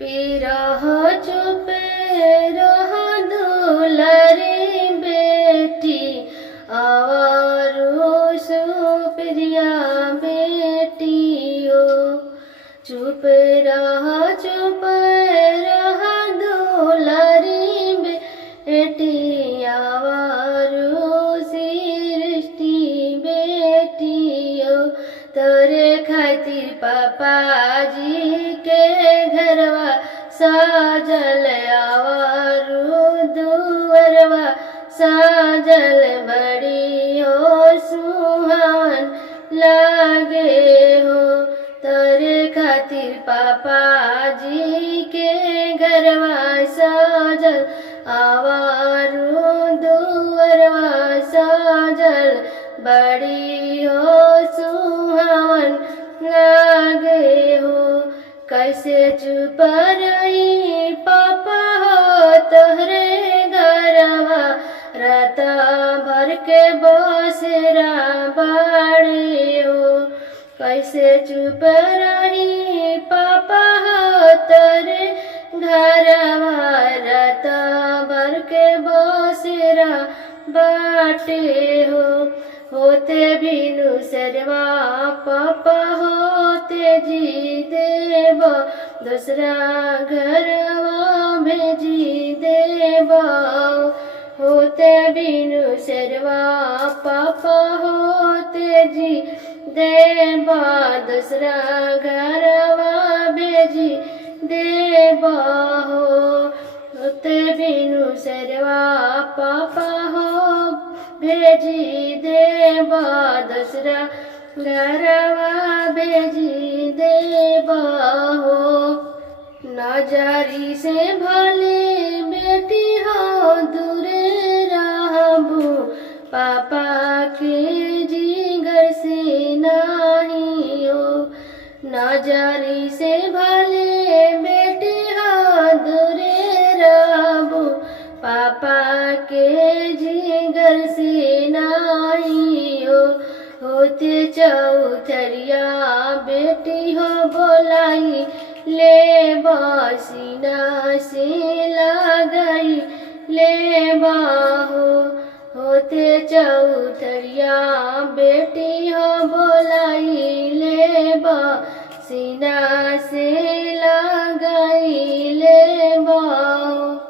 पिरह चुप रह दुलारी बेटी आवारो सुप्रिया बेटियो। चुप रह दुलारी बेटी आवारो सृष्टि बेटियो। तोरे खातिर पापाजी के घरवा साजल आवारो दुअरवा साजल बड़ी हो सुहावन लागे हो। तोरे खातिर पापाजी के घरवा साजल आवारो दुअरवा साजल बड़ी हो सुहावन लागे हो। कैसे चुप रही पापा हो तोहरे घरवा राता भर के बसेरा बाड़े हो। कैसे चुप रही पापा हो तोरे घरवा राता भर के बसेरा बाटे हो। होते बिनु सरवा पापा होते जी देव दूसरा घरवा भेजी देव। होते बिनु सरवा पापा होते जी देव दूसरा घरवा भेजी देव हो। होते बिनु सरवा पापा हो भेजी देव दूसरा घरवा भेजी देव हो। नजरी से भले बेटी हो दूरे रहबू पापा के जिगर से नाही हो। नजरी से भले बेटी हो दूरे रहबू पापा के जिगर से नाही हो। होते चौथरिया बेटी हो बोलाई ले बसीना से लगाई ले बाहो। होते चौथरिया बेटी हो बोलाई